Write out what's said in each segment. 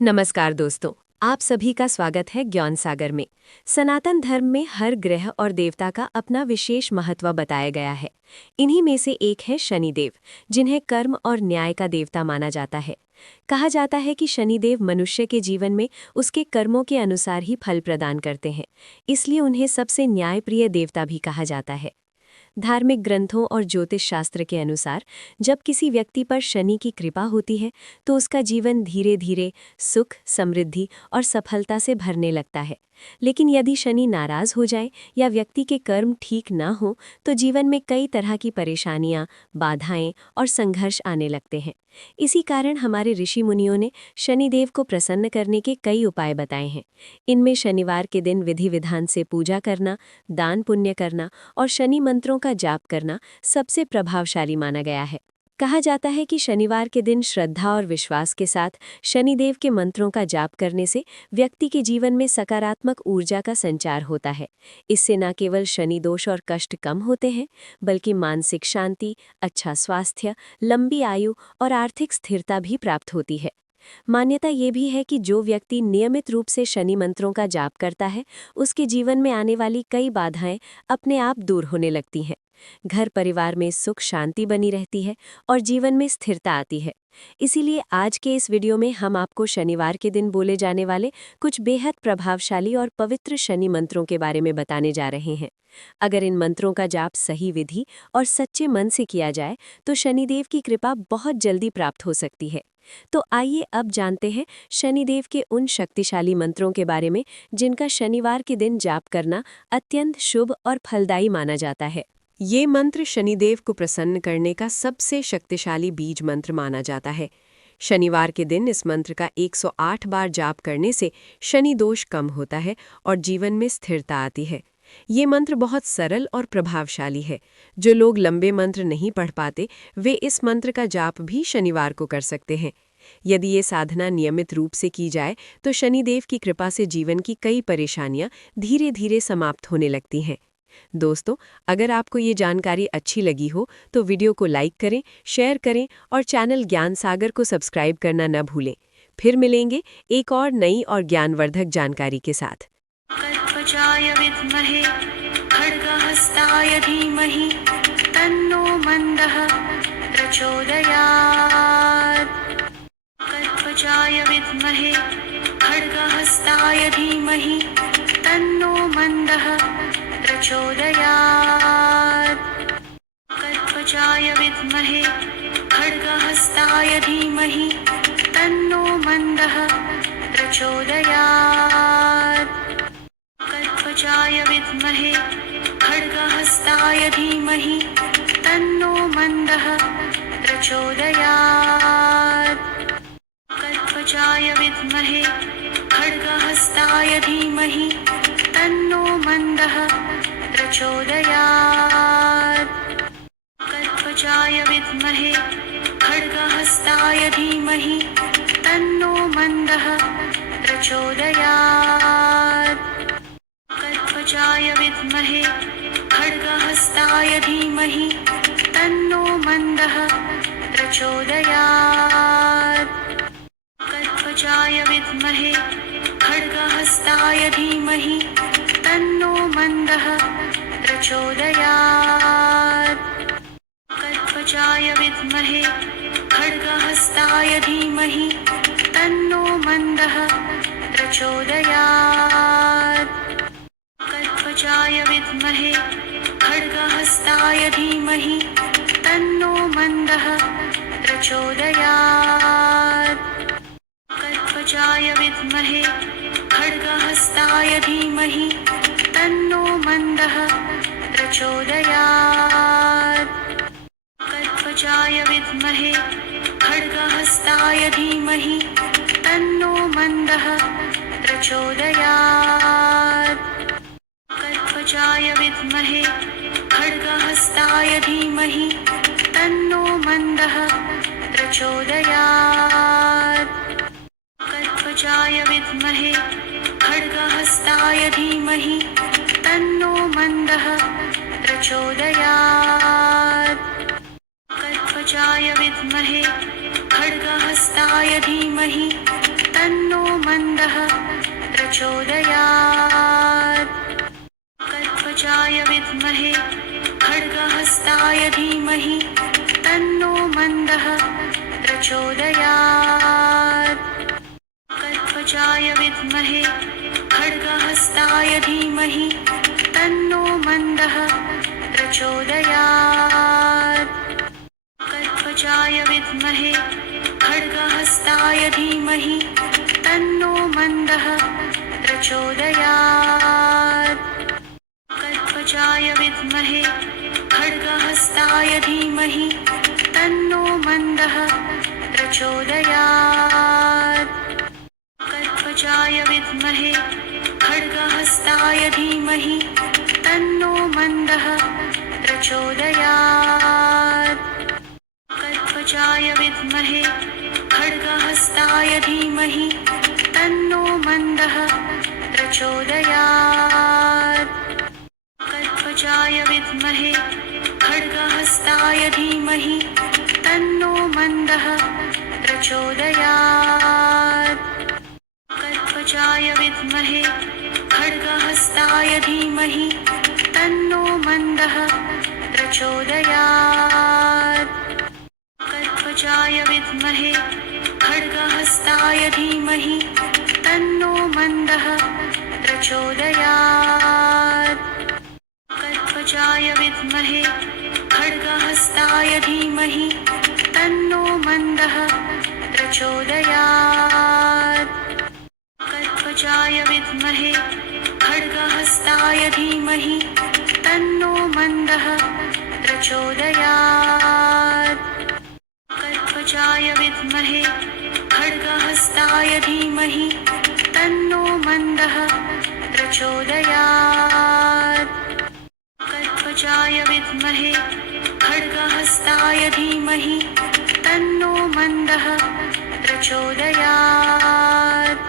नमस्कार दोस्तों, आप सभी का स्वागत है ज्ञान सागर में। सनातन धर्म में हर ग्रह और देवता का अपना विशेष महत्व बताया गया है। इन्हीं में से एक है शनिदेव, जिन्हें कर्म और न्याय का देवता माना जाता है। कहा जाता है कि शनिदेव मनुष्य के जीवन में उसके कर्मों के अनुसार ही फल प्रदान करते हैं, इसलिए उन्हें सबसे न्यायप्रिय देवता भी कहा जाता है। धार्मिक ग्रंथों और ज्योतिष शास्त्र के अनुसार जब किसी व्यक्ति पर शनि की कृपा होती है तो उसका जीवन धीरे धीरे सुख, समृद्धि और सफलता से भरने लगता है। लेकिन यदि शनि नाराज हो जाए या व्यक्ति के कर्म ठीक ना हो तो जीवन में कई तरह की परेशानियां, बाधाएं और संघर्ष आने लगते हैं। इसी कारण हमारे ऋषि मुनियों ने शनिदेव को प्रसन्न करने के कई उपाय बताए हैं। इनमें शनिवार के दिन विधि विधान से पूजा करना, दान पुण्य करना और शनि मंत्रों का जाप करना सबसे प्रभावशाली माना गया है। कहा जाता है कि शनिवार के दिन श्रद्धा और विश्वास के साथ शनिदेव के मंत्रों का जाप करने से व्यक्ति के जीवन में सकारात्मक ऊर्जा का संचार होता है। इससे न केवल शनि दोष और कष्ट कम होते हैं, बल्कि मानसिक शांति, अच्छा स्वास्थ्य, लंबी आयु और आर्थिक स्थिरता भी प्राप्त होती है। मान्यता ये भी है कि जो व्यक्ति नियमित रूप से शनि मंत्रों का जाप करता है, उसके जीवन में आने वाली कई बाधाएं अपने आप दूर होने लगती हैं। घर परिवार में सुख शांति बनी रहती है और जीवन में स्थिरता आती है। इसीलिए आज के इस वीडियो में हम आपको शनिवार के दिन बोले जाने वाले कुछ बेहद प्रभावशाली और पवित्र शनि मंत्रों के बारे में बताने जा रहे हैं। अगर इन मंत्रों का जाप सही विधि और सच्चे मन से किया जाए तो शनिदेव की कृपा बहुत जल्दी प्राप्त हो सकती है। तो आइए अब जानते हैं शनिदेव के उन शक्तिशाली मंत्रों के बारे में जिनका शनिवार के दिन जाप करना अत्यंत शुभ और फलदायी माना जाता है। ये मंत्र शनिदेव को प्रसन्न करने का सबसे शक्तिशाली बीज मंत्र माना जाता है। शनिवार के दिन इस मंत्र का 108 बार जाप करने से शनि दोष कम होता है और जीवन में स्थिरता आती है। ये मंत्र बहुत सरल और प्रभावशाली है। जो लोग लंबे मंत्र नहीं पढ़ पाते, वे इस मंत्र का जाप भी शनिवार को कर सकते हैं। यदि ये साधना नियमित रूप से की जाए तो शनिदेव की कृपा से जीवन की कई परेशानियां धीरे धीरे समाप्त होने लगती हैं। दोस्तों, अगर आपको ये जानकारी अच्छी लगी हो तो वीडियो को लाइक करें, शेयर करें और चैनल ज्ञान सागर को सब्सक्राइब करना न भूलें। फिर मिलेंगे एक और नई और ज्ञानवर्धक जानकारी के साथ। कल्पजाय विद्महे खड्गहस्ताय धीमहि तन्नो मन्दः प्रचोदयात्। कल्पजाय विद्महे खड्गहस्ताय धीमहि तन्नो मन्दः प्रचोदयात्। कल्पजाय विद्महे खड्गहस्ताय धीमहि तन्नो मन्दः प्रचोदयात्। कल्पजाय विद्महे खड्गहस्ताय धीमहि तन्नो मन्दः प्रचोदयात्। कल्पजाय विद्महे खड्गहस्ताय धीमहि तन्नो मन्दः प्रचोदयात्। कल्पजाय विद्महे खड्गहस्ताय धीमहि तन्नो मन्दः प्रचोदयात्। कल्पजाय विद्महे खड्गहस्ताय धीमहि तन्नो मन्दः प्रचोदयात्। कल्पजाय विद्महे खड्गहस्ताय धीमहि तन्नो मन्दः प्रचोदयात्। कल्पजाय विद्महे खड्गहस्ताय धीमहि तन्नो मन्दः प्रचोदयात्। कल्पजाय विद्महे खड्गहस्ताय धीमहि तन्नो मन्दः प्रचोदयात्। कल्पजाय विद्महे खड्गहस्ताय धीमहि तन्नो मन्दः प्रचोदयात्। कल्पजाय विद्महे खड्गहस्ताय धीमहि तन्नो मन्दः प्रचोदयात्। कल्पजाय विद्महे खड्गहस्ताय धीमहि तन्नो मन्दः प्रचोदयात्। कल्पजाय विद्महे खड्गहस्ताय धीमहि तन्नो मन्दः प्रचोदयात्। कल्पजाय विद्महे खड्गहस्ताय धीमहि तन्नो प्रचोदयात् कल्पजाय विद्महे खड्गहस्ताय धीमहि तन्नो मन्दः प्रचोदयात् कल्पजाय विद्महे खड्गहस्ताय धीमहि तन्नो मन्दः प्रचोदयात् कल्पजाय विद्महे खड्गहस्ताय धीमहि तन्नो मन्दः प्रचोदयात् कल्पजाय विद्महे खड्गहस्ताय धीमहि तन्नो मन्दः प्रचोदयात् कल्पजाय विद्महे खड्गहस्ताय धीमहि तन्नो मन्दः प्रचोदयात् कल्पजाय विद्महे खड्गहस्ताय धीमहि तन्नो मन्दः प्रचोदयात् कल्पजाय विद्महे खड्गहस्ताय धीमहि तन्नो मन्दः प्रचोदयात् कल्पजाय विद्महे खड्गहस्ताय धीमहि तन्नो मन्दः प्रचोदयात् कल्पजाय विद्महे खड्गहस्ताय धीमहि तन्नो मन्दः प्रचोदयात् कल्पजाय विद्महे खड्गहस्ताय धीमहि तन्नो मन्दः प्रचोदयात् कल्पजाय विद्महे खड्गहस्ताय धीमहि तन्नो मन्दः प्रचोदयात् कल्पजाय विद्महे खड्गहस्ताय धीमहि तन्नो मन्दः प्रचोदयात्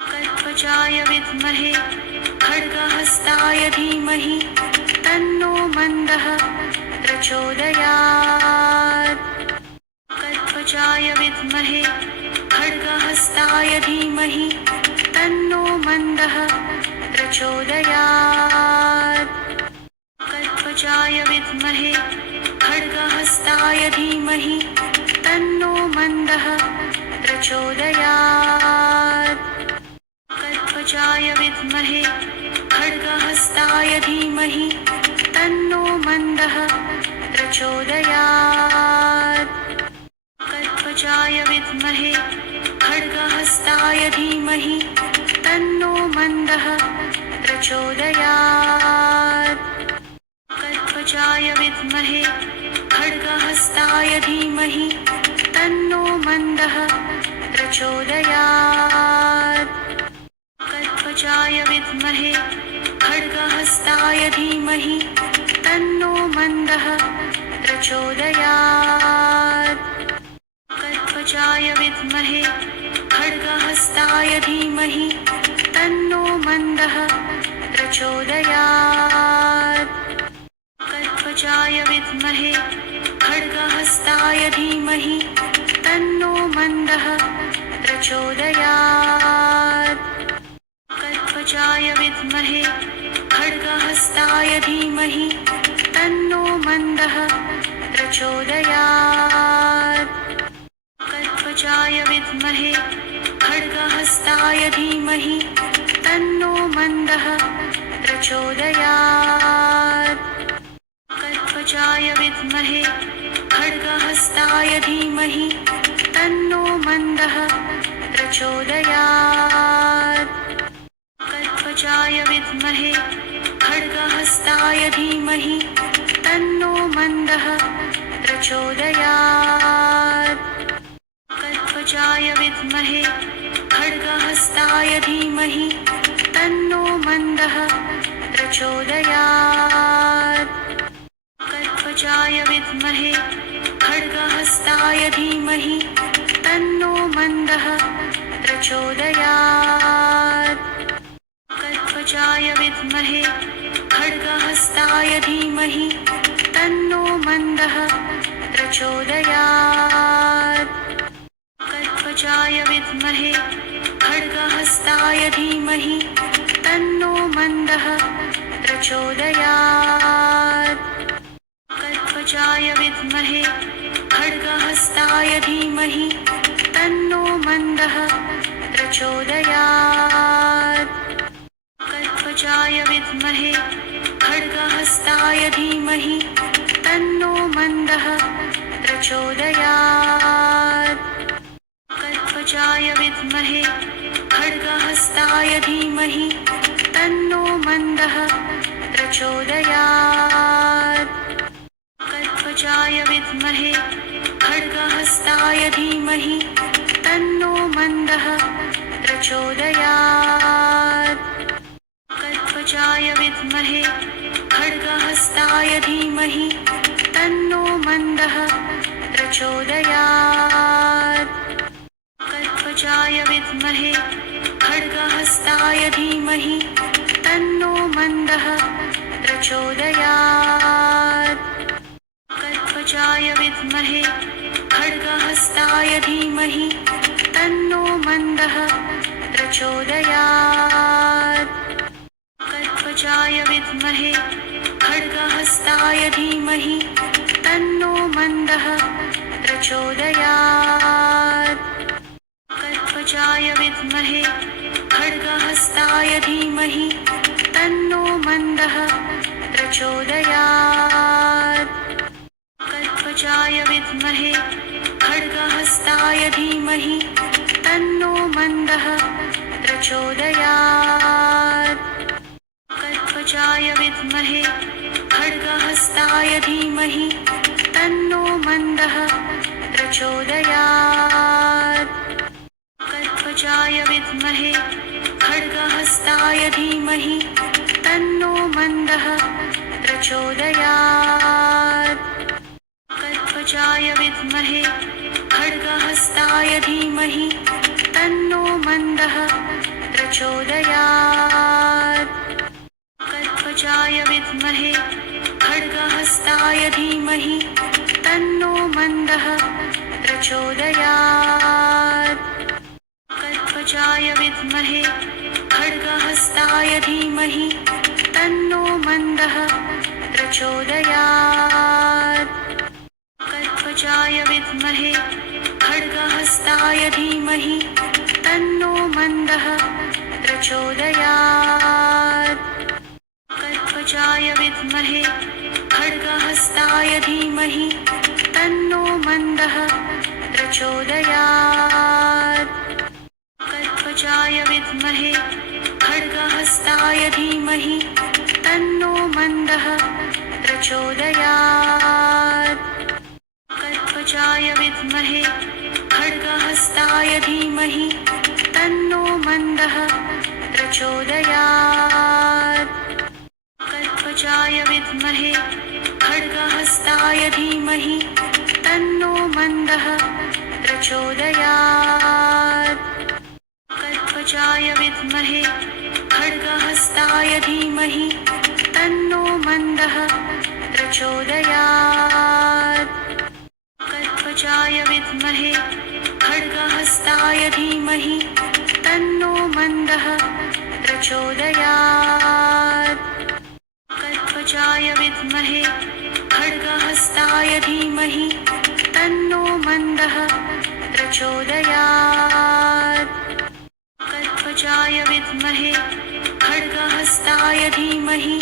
कल्पजाय विद्महे खड्गहस्ताय धीमहि तन्नो मन्दः प्रचोदयात् कल्पजाय विद्महे खड्गहस्ताय धीमहि तन्नो मन्दः प्रचोदयात् कल्पजाय विद्महे खड्गहस्ताय धीमहि तन्नो मन्दः प्रचोदयात् कल्पजाय विद्महे खड्गहस्ताय धीमहि तन्नो मन्दः प्रचोदयात् कल्पजाय विद्महे खड्गहस्ताय धीमहि तन्नो मन्दः प्रचोदयात् कल्पजाय विद्महे खड्गहस्ताय धीमहि तन्नो मन्दः प्रचोदयात् कल्पजाय विद्महे खड्गहस्ताय धीमहि तन्नो मन्दः प्रचोदयात् कल्पजाय विद्महे खड्गहस्ताय धीमहि तन्नो मन्दः प्रचोदयात् कल्पजाय विद्महे खड्गहस्ताय धीमहि तन्नो मन्दः प्रचोदयात् कल्पजाय विद्महे खड्गहस्ताय धीमहि तन्नो मन्दः प्रचोदयात् कल्पजाय विद्महे खड्गहस्ताय धीमहि तन्नो मन्दः प्रचोदयात् कल्पजाय विद्महे खड्गहस्ताय धीमहि तन्नो मन्दः प्रचोदयात् कल्पजाय विद्महे खड्गहस्ताय धीमहि तन्नो मन्दः प्रचोदयात् कल्पजाय विद्महे खड्गहस्ताय धीमहि तन्नो मन्दः प्रचोदयात् कल्पजाय विद्महे खड्गहस्ताय धीमहि तन्नो मन्दः प्रचोदयात् कल्पजाय विद्महे खड्गहस्ताय धीमहि तन्नो मन्दः प्रचोदयात् कल्पजाय विद्महे खड्गहस्ताय धीमहि तन्नो मन्दः प्रचोदयात् कल्पजाय विद्महे खड्ग खड्गहस्ताय धीमहि तन्नो मन्दः प्रचोदयात् कल्पजाय विद्महे खड्गहस्ताय धीमहि तन्नो मन्दः प्रचोदयात् कल्पजाय विद्महे खड्गहस्ताय धीमहि तन्नो मन्दः प्रचोदयात् कल्पजाय विद्महे खड्गहस्ताय धीमहि तन्नो मन्दः प्रचोदयात् कल्पजाय विद्महे खड्गहस्ताय धीमहि तन्नो मन्दः प्रचोदयात् कल्पजाय विद्महे खड्गहस्ताय धीमहि तन्नो मन्दः प्रचोदयात् कल्पजाय विद्महे खड्गहस्ताय धीमहि तन्नो मन्दः प्रचोदयात् कल्पजाय विद्महे खड्गहस्ताय धीमहि तन्नो मन्दः प्रचोदयात् कल्पजाय विद्महे खड्गहस्ताय धीमहि तन्नो मन्दः प्रचोदयात् कल्पजाय विद्महे खड्गहस्ताय धीमहि तन्नो मन्दः प्रचोदयात् कल्पजाय विद्महे खड्गहस्ताय धीमहि तन्नो मन्दः प्रचोदयात् कल्पजाय विद्महे खड्गहस्ताय धीमहि तन्नो मन्दः प्रचोदयात् कल्पजाय विद्महे खड्गहस्ताय धीमहि तन्नो मन्दः प्रचोदयात् कल्पजाय विद्महे खड्गहस्ताय धीमहि तन्नो मन्दः प्रचोदयात् कल्पजाय विद्महे खड्गहस्ताय धीमहि तन्नो मन्दः प्रचोदयात् कल्पजाय विद्महे खड्गहस्ताय धीमहि तन्नो मन्दः प्रचोदयात् कल्पजाय विद्महे खड्गहस्ताय धीमहि तन्नो मन्दः प्रचोदयात् कल्पजाय विद्महे खड्गहस्ताय धीमहि तन्नो मन्दः प्रचोदयात् कल्पजाय विद्महे खड्गहस्ताय धीमहि तन्नो मन्दः प्रचोदयात् कल्पजाय विद्महे खड्गहस्ताय धीमहि तन्नो मन्दः प्रचोदयात् कल्पजाय विद्महे खड्गहस्ताय धीमहि तन्नो मन्दः प्रचोदयात् कल्पजाय विद्महे खड्गहस्ताय धीमहि तन्नो मन्दः प्रचोदयात् कल्पजाय विद्महे खड्गहस्ताय धीमहि तन्नो मन्दः प्रचोदयात् कल्पजाय विद्महे खड्गहस्ताय धीमहि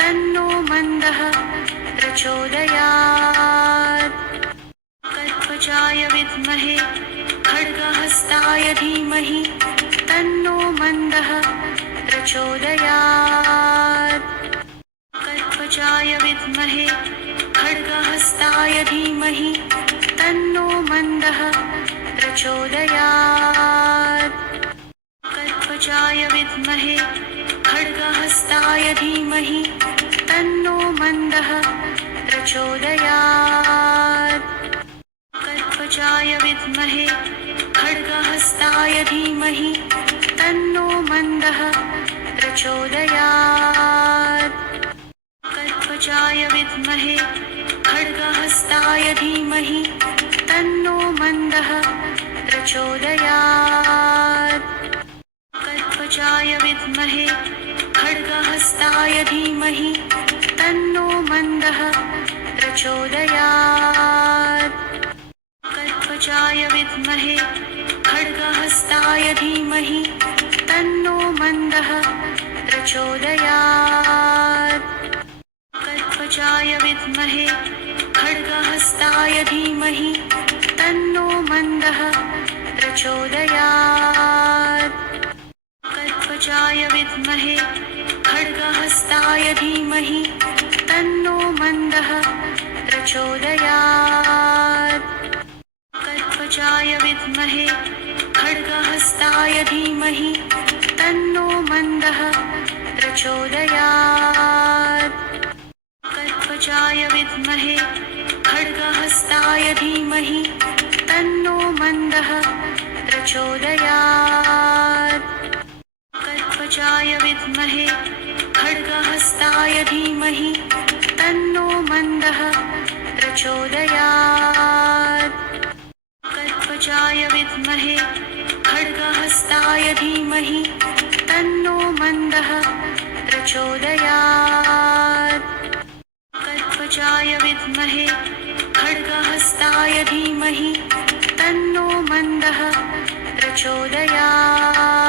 तन्नो मन्दः प्रचोदयात् कल्पजाय विद्महे खड्गहस्ताय धीमहि तन्नो मन्दः प्रचोदयात् कल्पजाय विद्महे खड्गहस्ताय धीमहि तन्नो मन्दः प्रचोदयात् कल्पजाय विद्महे खड्गहस्ताय धीमहि तन्नो मन्दः प्रचोदयात् कल्पजाय विद्महे खड्गहस्ताय धीमहि तन्नो मन्दः प्रचोदयात् कल्पजाय विद्महे खड्गहस्ताय धीमहि तन्नो मन्दः प्रचोदयात् कल्पजाय विद्महे खड्गहस्ताय धीमहि तन्नो मन्दः प्रचोदयात् विद्महे खड्गहस्ताय धीमहि तन्नो मन्दः प्रचोदयात् कल्पजाय विद्महे खड्गहस्ताय धीमहि तन्नो मन्दः प्रचोदयात् कल्पजाय विद्महे खड्गहस्ताय धीमहि तन्नो मन्दः प्रचोदयात् कल्पजाय विद्महे खड्गहस्ताय धीमहि तन्नो मन्दः प्रचोदयात् कल्पजाय विद्महे खड्गहस्ताय धीमहि तन्नो मन्दः प्रचोदयात् कल्पजाय विद्महे खड्गहस्ताय धीमहि तन्नो मन्दः प्रचोदयात् कल्पजाय विद्महे खड्गहस्ताय धीमहि तन्नो मन्दः प्रचोदयात् कल्पजाय विद्महे खड्गहस्ताय धीमहि तन्नो मन्दः प्रचोदयात्